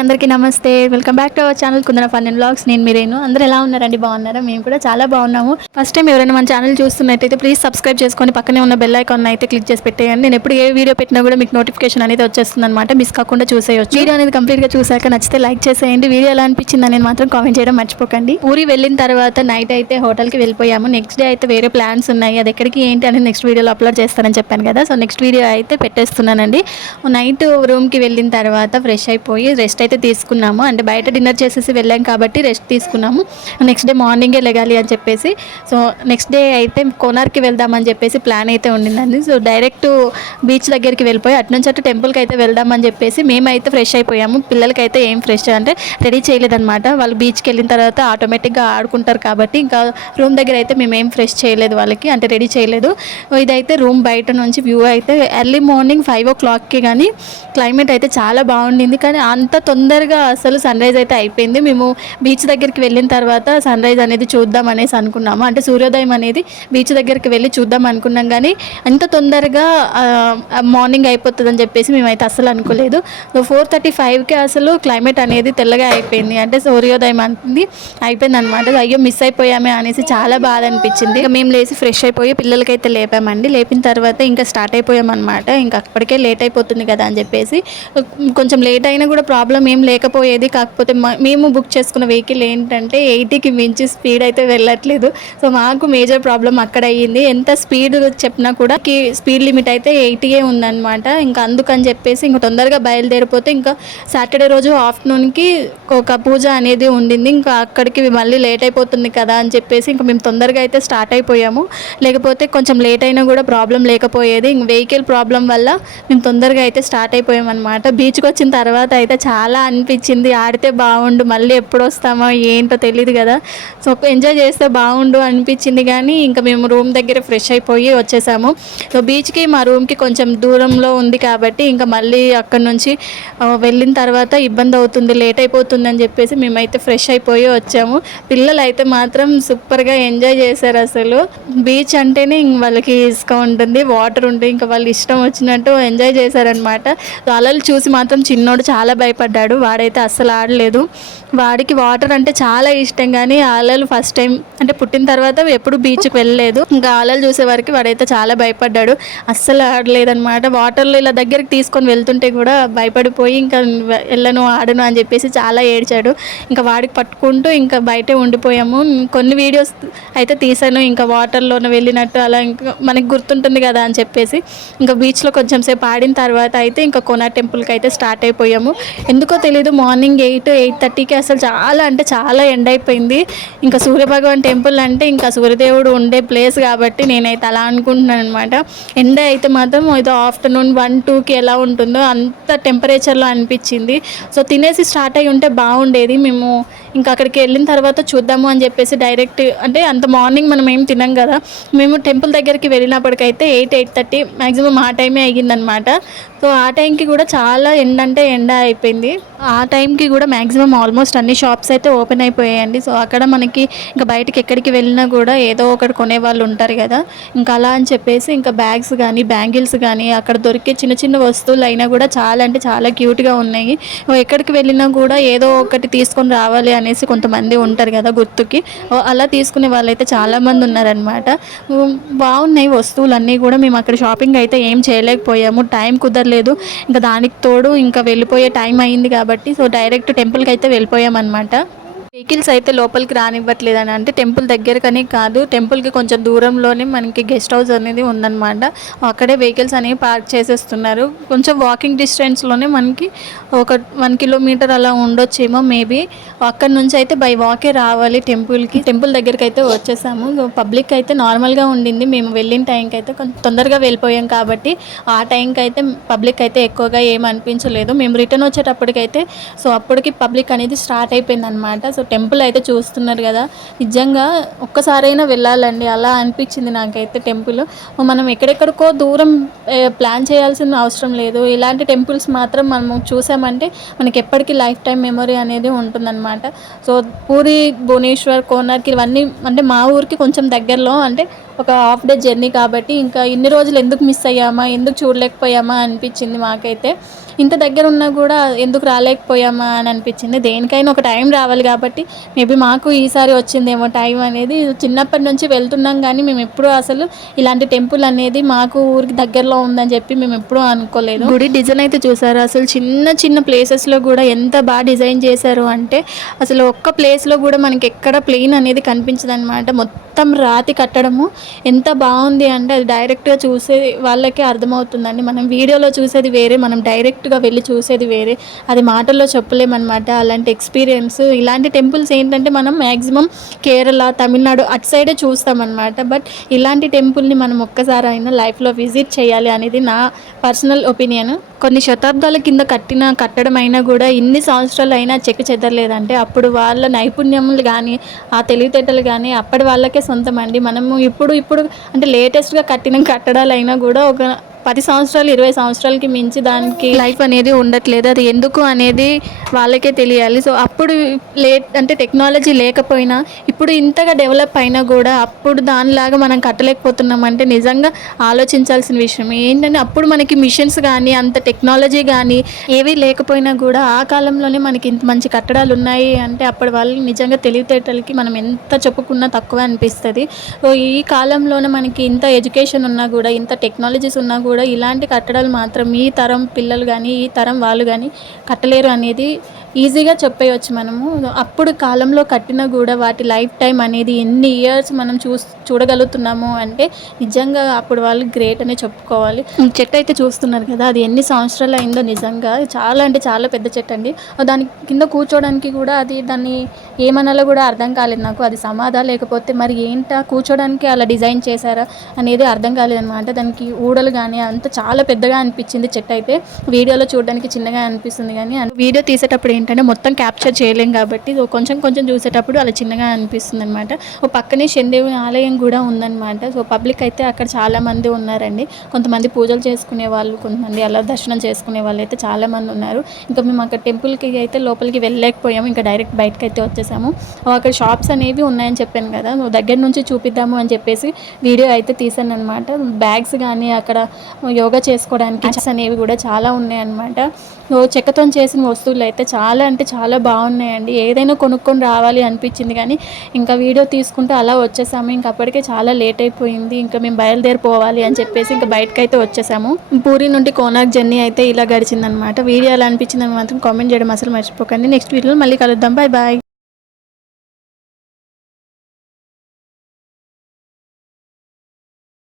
అందరికీ నమస్తే. Welcome back to our channel Kundana fun and blogs నేను మీరేను అందరూ ఎలా ఉన్నారండి? బాగున్నారా? మేము కూడా చాలా బాగున్నాము. ఫస్ట్ టైం ఎవరైనా మన ఛానల్ చూస్తున్నట్టయితే ప్లీజ్ సబ్స్క్రైబ్ చేసుకొని పక్కనే ఉన్న బెల్ ఐకాన్ అయితే క్లిక్ చేసి పెట్టేయండి. నేను ఎప్పుడు ఏ వీడియో పెట్టినా కూడా మీకు నోటిఫికేషన్ అనేది వచ్చేస్తుంది అనమాట మిస్ కాకుండా చూసేయచ్చు. వీడియో అనేది కంప్లీట్గా చూసాక నచ్చితే లైక్ చేసేయండి. వీడియో ఎలా అనిపించింది అనేది మాత్రం కామెంట్ చేయడం మర్చిపోకండి. ఊరి వెళ్ళిన తర్వాత నైట్ అయితే హోటల్కి వెళ్ళిపోయాము. నెక్స్ట్ డే అయితే వేరే ప్లాన్స్ ఉన్నాయి. అది ఎక్కడికి ఏంటి అనేది నెక్స్ట్ వీడియోలో అప్లోడ్ చేస్తానని చెప్పాను కదా. సో నెక్స్ట్ వీడియో అయితే పెట్టేస్తున్నానండి. నైట్ రూమ్కి వెళ్ళిన తర్వాత ఫ్రెష్ అయిపోయి రెస్ట్ అయితే తీసుకున్నాము. అంటే బయట డిన్నర్ చేసేసి వెళ్ళాం కాబట్టి రెస్ట్ తీసుకున్నాము. నెక్స్ట్ డే మార్నింగే లెగాలి అని చెప్పేసి. సో నెక్స్ట్ డే అయితే కోనార్కి వెళ్దామని చెప్పేసి ప్లాన్ అయితే ఉండిందండి. సో డైరెక్ట్ బీచ్ దగ్గరికి వెళ్ళిపోయి అటు నుంచి అటు టెంపుల్కి అయితే వెళ్దామని చెప్పేసి మేమైతే ఫ్రెష్ అయిపోయాము. పిల్లలకైతే ఏం ఫ్రెష్ అంటే రెడీ చేయలేదన్నమాట. వాళ్ళు బీచ్కి వెళ్ళిన తర్వాత ఆటోమేటిక్గా ఆడుకుంటారు కాబట్టి ఇంకా రూమ్ దగ్గర అయితే మేము ఏం ఫ్రెష్ చేయలేదు వాళ్ళకి. అంటే రెడీ చేయలేదు. ఇదైతే రూమ్ బయట నుంచి వ్యూ అయితే ఎర్లీ మార్నింగ్ ఫైవ్ ఓ క్లాక్కి కానీ క్లైమేట్ అయితే చాలా బాగుండింది. కానీ అంత తొందరగా అసలు సన్ రైజ్ అయితే అయిపోయింది. మేము బీచ్ దగ్గరికి వెళ్ళిన తర్వాత సన్ రైజ్ అనేది చూద్దాం అనేసి అనుకున్నాము. అంటే సూర్యోదయం అనేది బీచ్ దగ్గరికి వెళ్ళి చూద్దాం అనుకున్నాం కానీ అంత తొందరగా మార్నింగ్ అయిపోతుందని చెప్పేసి మేమైతే అసలు అనుకోలేదు. ఫోర్ థర్టీ ఫైవ్కి అసలు క్లైమేట్ అనేది తెల్లగా అయిపోయింది. అంటే సూర్యోదయం అనేది అయిపోయింది అనమాట అయ్యో మిస్ అయిపోయామే అనేసి చాలా బాధ అనిపించింది. మేము లేచి ఫ్రెష్ అయిపోయి పిల్లలకైతే లేపామండి. లేపిన తర్వాత ఇంకా స్టార్ట్ అయిపోయామన్నమాట. ఇంకా అప్పటికే లేట్ అయిపోతుంది కదా అని చెప్పేసి. కొంచెం లేట్ అయినా కూడా ప్రాబ్లం ఏం లేకపోయేది కాకపోతే మ- మేము బుక్ చేసుకున్న వెహికల్ ఏంటంటే ఎయిటీకి మించి స్పీడ్ అయితే వెళ్ళట్లేదు. సో మాకు మేజర్ ప్రాబ్లం అక్కడ అయ్యింది. ఎంత స్పీడ్ చెప్పినా కూడా స్పీడ్ లిమిట్ అయితే ఎయిటీయే ఉందన్నమాట. ఇంకా అందుకని చెప్పేసి ఇంకా తొందరగా బయలుదేరిపోతే ఇంకా సాటర్డే రోజు ఆఫ్టర్నూన్కి ఒక పూజ అనేది ఉండింది. ఇంకా అక్కడికి మళ్ళీ లేట్ అయిపోతుంది కదా అని చెప్పేసి ఇంకా మేము తొందరగా అయితే స్టార్ట్ అయిపోయాము. లేకపోతే కొంచెం లేట్ అయినా కూడా ప్రాబ్లం లేకపోయేది. ఇంక వెహికల్ ప్రాబ్లం వల్ల మేము తొందరగా అయితే స్టార్ట్ అయిపోయాం అనమాట బీచ్కి వచ్చిన తర్వాత అయితే చాలా అనిపించింది. ఆడితే బాగుండు మళ్ళీ ఎప్పుడు వస్తామో ఏంటో తెలియదు కదా. సో ఎంజాయ్ చేస్తే బాగుండు అనిపించింది కానీ ఇంకా మేము రూమ్ దగ్గర ఫ్రెష్ అయిపోయి వచ్చేసాము. సో బీచ్కి మా రూమ్కి కొంచెం దూరంలో ఉంది కాబట్టి ఇంకా మళ్ళీ అక్కడ నుంచి వెళ్ళిన తర్వాత ఇబ్బంది అవుతుంది లేట్ అయిపోతుంది అని చెప్పేసి మేమైతే ఫ్రెష్ అయిపోయి వచ్చాము. పిల్లలు అయితే మాత్రం సూపర్గా ఎంజాయ్ చేశారు అసలు. బీచ్ అంటేనే ఇంక వాళ్ళకి ఇసుక ఉంటుంది వాటర్ ఉంటుంది ఇంకా వాళ్ళు ఇష్టం వచ్చినట్టు ఎంజాయ్ చేశారనమాట సో అలలు చూసి మాత్రం చిన్నోడు చాలా భయపడ్డాడు. వాడైతే అస్సలు ఆడలేదు. వాడికి వాటర్ అంటే చాలా ఇష్టం కానీ ఆలలు అలలు ఫస్ట్ టైం అంటే పుట్టిన తర్వాత ఎప్పుడు బీచ్కి వెళ్ళలేదు. ఇంకా అలలు చూసే వాడైతే చాలా భయపడ్డాడు. అస్సలు ఆడలేదనమాట వాటర్లో ఇలా దగ్గరికి తీసుకొని వెళ్తుంటే కూడా భయపడిపోయి ఇంకా వెళ్ళను ఆడను అని చెప్పేసి చాలా ఏడ్చాడు. ఇంకా వాడికి పట్టుకుంటూ ఇంకా బయటే ఉండిపోయాము. కొన్ని వీడియోస్ అయితే తీసాను ఇంకా వాటర్లోనే వెళ్ళినట్టు అలా ఇంకా మనకి గుర్తుంటుంది కదా అని చెప్పేసి. ఇంకా బీచ్లో కొంచెం సేపు ఆడిన తర్వాత అయితే ఇంకా కోనా టెంపుల్కి అయితే స్టార్ట్ అయిపోయాము. ఎందుకో తెలీదు. మార్నింగ్ ఎయిట్ ఎయిట్ థర్టీకి అసలు చాలా అంటే చాలా ఎండ్ అయిపోయింది. ఇంకా సూర్యభగవాన్ టెంపుల్ అంటే ఇంకా సూర్యదేవుడు ఉండే ప్లేస్ కాబట్టి నేనైతే అలా అనుకుంటున్నాను అనమాట ఎండ అయితే మాత్రం ఏదో ఆఫ్టర్నూన్ వన్ టూకి ఎలా ఉంటుందో అంత టెంపరేచర్లో అనిపించింది. సో తినేసి స్టార్ట్ అయి ఉంటే బాగుండేది. మేము ఇంకా అక్కడికి వెళ్ళిన తర్వాత చూద్దాము అని చెప్పేసి డైరెక్ట్ అంటే అంత మార్నింగ్ మనం ఏం తినం కదా మేము టెంపుల్ దగ్గరికి వెళ్ళినప్పటికైతే ఎయిట్ ఎయిట్ థర్టీ మ్యాక్సిమం ఆ టైమే అయ్యిందనమాట సో ఆ టైంకి కూడా చాలా ఎండ అంటే ఎండ అయిపోయింది. ఆ టైంకి కూడా మ్యాక్సిమం ఆల్మోస్ట్ అన్ని షాప్స్ అయితే ఓపెన్ అయిపోయాయండి. సో అక్కడ మనకి ఇంకా బయటకి ఎక్కడికి వెళ్ళినా కూడా ఏదో ఒకటి కొనే వాళ్ళు ఉంటారు కదా ఇంకా అలా అని చెప్పేసి ఇంకా బ్యాగ్స్ కానీ బ్యాంగిల్స్ కానీ అక్కడ దొరికే చిన్న చిన్న వస్తువులు అయినా కూడా చాలా అంటే చాలా క్యూట్గా ఉన్నాయి. ఎక్కడికి వెళ్ళినా కూడా ఏదో ఒకటి తీసుకొని రావాలి అని అనేసి కొంతమంది ఉంటారు కదా గుర్తుకి. అలా తీసుకునే వాళ్ళైతే చాలామంది ఉన్నారనమాట బాగున్నాయి వస్తువులన్నీ కూడా. మేము అక్కడ షాపింగ్ అయితే ఏం చేయలేకపోయాము. టైం కుదరలేదు. ఇంకా దానికి తోడు ఇంకా వెళ్ళిపోయే టైం అయింది కాబట్టి సో డైరెక్ట్ టెంపుల్కి అయితే వెళ్ళిపోయామన్నమాట. వెహికల్స్ అయితే లోపలికి రానివ్వట్లేదు అని అంటే టెంపుల్ దగ్గరకని కాదు. టెంపుల్కి కొంచెం దూరంలోనే మనకి గెస్ట్ హౌస్ అనేది ఉందన్నమాట. అక్కడే వెహికల్స్ అనేవి పార్క్ చేసేస్తున్నారు. కొంచెం వాకింగ్ డిస్టెన్స్లోనే మనకి ఒక వన్ కిలోమీటర్ అలా ఉండొచ్చేమో మేబీ. అక్కడ నుంచి అయితే బై వాకే రావాలి టెంపుల్కి. టెంపుల్ దగ్గరికి అయితే వచ్చేసాము పబ్లిక్ అయితే నార్మల్గా ఉండింది. మేము వెళ్ళిన టైంకి అయితే కొంచెం తొందరగా వెళ్ళిపోయాం కాబట్టి ఆ టైంకి అయితే పబ్లిక్ అయితే ఎక్కువగా ఏం అనిపించలేదు. మేము రిటర్న్ వచ్చేటప్పటికైతే సో అప్పటికి పబ్లిక్ అనేది స్టార్ట్ అయిపోయింది అనమాట సో టెంపుల్ అయితే చూస్తున్నారు కదా. నిజంగా ఒక్కసారైనా వెళ్ళాలండి. అలా అనిపించింది నాకైతే టెంపుల్. మనం ఎక్కడెక్కడికో దూరం ప్లాన్ చేయాల్సిన అవసరం లేదు. ఇలాంటి టెంపుల్స్ మాత్రం మనము చూసామంటే మనకి ఎప్పటికీ లైఫ్ టైం మెమొరీ అనేది ఉంటుందన్నమాట. సో పూరి భువనేశ్వర్ కోనార్కి ఇవన్నీ అంటే మా ఊరికి కొంచెం దగ్గరలో అంటే ఒక హాఫ్ డే జర్నీ కాబట్టి ఇంకా ఇన్ని రోజులు ఎందుకు మిస్ అయ్యామా? ఎందుకు చూడలేకపోయామా అనిపించింది మాకైతే. ఇంత దగ్గర ఉన్నా కూడా ఎందుకు రాలేకపోయామా అని అనిపించింది. దేనికైనా ఒక టైం రావాలి కాబట్టి మేబీ మాకు ఈసారి వచ్చిందేమో టైం అనేది. చిన్నప్పటి నుంచి వెళ్తున్నాం కానీ మేము ఎప్పుడూ అసలు ఇలాంటి టెంపుల్ అనేది మాకు ఊరికి దగ్గరలో ఉందని చెప్పి మేము ఎప్పుడూ అనుకోలేదు. గుడి డిజైన్ అయితే చూసారు? అసలు చిన్న చిన్న ప్లేసెస్లో కూడా ఎంత బాగా డిజైన్ చేశారు అంటే అసలు ఒక్క ప్లేస్లో కూడా మనకి ఎక్కడ ప్లెయిన్ అనేది కనిపించదనమాట మొత్తం మొత్తం రాతి కట్టడము ఎంత బాగుంది అంటే అది డైరెక్ట్గా చూసే వాళ్ళకే అర్థమవుతుందండి. మనం వీడియోలో చూసేది వేరే మనం డైరెక్ట్గా వెళ్ళి చూసేది వేరే. అది మాటల్లో చెప్పలేమన్నమాట. అలాంటి ఎక్స్పీరియన్స్ ఇలాంటి టెంపుల్స్ ఏంటంటే మనం మ్యాక్సిమం కేరళ తమిళనాడు అటు సైడే చూస్తామన్నమాట. బట్ ఇలాంటి టెంపుల్ని మనం ఒక్కసారి అయినా లైఫ్లో విజిట్ చేయాలి అనేది నా పర్సనల్ ఒపీనియన్ కొన్ని శతాబ్దాల కింద కట్టిన కట్టడం అయినా కూడా ఇన్ని సంవత్సరాలు అయినా చెక్కు చెదరలేదంటే అప్పుడు వాళ్ళ నైపుణ్యములు కానీ ఆ తెలివితేటలు కానీ అప్పటి వాళ్ళకే సొంతం అండి మనము ఇప్పుడు ఇప్పుడు అంటే లేటెస్ట్గా కట్టిన కట్టడాలు అయినా కూడా ఒక పది సంవత్సరాలు ఇరవై సంవత్సరాలకి మించి దానికి లైఫ్ అనేది ఉండట్లేదు. అది ఎందుకు అనేది వాళ్ళకే తెలియాలి. సో అప్పుడు లేట్ అంటే టెక్నాలజీ లేకపోయినా ఇప్పుడు ఇంతగా డెవలప్ అయినా కూడా అప్పుడు దానిలాగా మనం కట్టలేకపోతున్నాం అంటే నిజంగా ఆలోచించాల్సిన విషయం. ఏంటంటే అప్పుడు మనకి మిషన్స్ కానీ అంత టెక్నాలజీ కానీ ఏవి లేకపోయినా కూడా ఆ కాలంలోనే మనకి ఇంత మంచి కట్టడాలు ఉన్నాయి అంటే అప్పటి వాళ్ళు నిజంగా తెలివితేటలకి మనం ఎంత చెప్పుకున్నా తక్కువ అనిపిస్తుంది. సో ఈ కాలంలోనే మనకి ఇంత ఎడ్యుకేషన్ ఉన్నా కూడా ఇంత టెక్నాలజీస్ ఉన్నా కూడా ఇలాంటి కట్టడాలు మాత్రం ఈ తరం పిల్లలు కానీ ఈ తరం వాళ్ళు కానీ కట్టలేరు అనేది ఈజీగా చెప్పేయచ్చు మనము. అప్పుడు కాలంలో కట్టినా కూడా వాటి లైఫ్ టైం అనేది ఎన్ని ఇయర్స్ మనం చూ చూడగలుగుతున్నాము అంటే నిజంగా అప్పుడు వాళ్ళు గ్రేట్ అనే చెప్పుకోవాలి. చెట్టు అయితే చూస్తున్నారు కదా అది ఎన్ని సంవత్సరాలు అయిందో నిజంగా. చాలా అంటే చాలా పెద్ద చెట్టు అండి. దాని కింద కూర్చోడానికి కూడా అది దాన్ని ఏమనాలో కూడా అర్థం కాలేదు నాకు. అది సమాధా లేకపోతే మరి ఏంటా కూర్చోడానికి అలా డిజైన్ చేశారా అనేది అర్థం కాలేదన్నమాట. దానికి ఊడలు కానీ అంత చాలా పెద్దగా అనిపించింది చెట్టు అయితే. వీడియోలో చూడడానికి చిన్నగా అనిపిస్తుంది కానీ వీడియో తీసేటప్పుడు ఏంటంటే మొత్తం క్యాప్చర్ చేయలేం కాబట్టి కొంచెం కొంచెం చూసేటప్పుడు అలా చిన్నగా అనిపిస్తుంది అనమాట ఓ పక్కనే శనిదేవుని ఆలయం కూడా ఉందన్నమాట. సో పబ్లిక్ అయితే అక్కడ చాలామంది ఉన్నారండి. కొంతమంది పూజలు చేసుకునే వాళ్ళు కొంతమంది అలా దర్శనం చేసుకునే వాళ్ళు అయితే చాలామంది ఉన్నారు. ఇంకా మేము అక్కడ టెంపుల్కి అయితే లోపలికి వెళ్ళలేకపోయాము. ఇంకా డైరెక్ట్ బయటకు అయితే వచ్చేసాము అక్కడ షాప్స్ అనేవి ఉన్నాయని చెప్పాను కదా. దగ్గర నుంచి చూపిద్దాము అని చెప్పేసి వీడియో అయితే తీసాను అనమాట బ్యాగ్స్ కానీ అక్కడ యోగా చేసుకోవడానికి అనేవి కూడా చాలా ఉన్నాయన్నమాట. చెక్కతో చేసిన వస్తువులు అయితే చాలా అంటే చాలా బాగున్నాయండి. ఏదైనా కొనుక్కొని రావాలి అనిపించింది కానీ ఇంకా వీడియో తీసుకుంటే అలా వచ్చేసాము. ఇంకా అప్పటికే చాలా లేట్ అయిపోయింది. ఇంకా మేము బయలుదేరిపోవాలి అని చెప్పేసి ఇంకా బయటకు అయితే వచ్చేసాము. పూరి నుండి కోనాక్ జర్నీ అయితే ఇలా గడిచిందనమాట వీడియో ఎలా అనిపించిందని మాత్రం కామెంట్ చేయడం అసలు మర్చిపోకండి. నెక్స్ట్ వీడియోలో మళ్ళీ కలుద్దాం. Bye bye.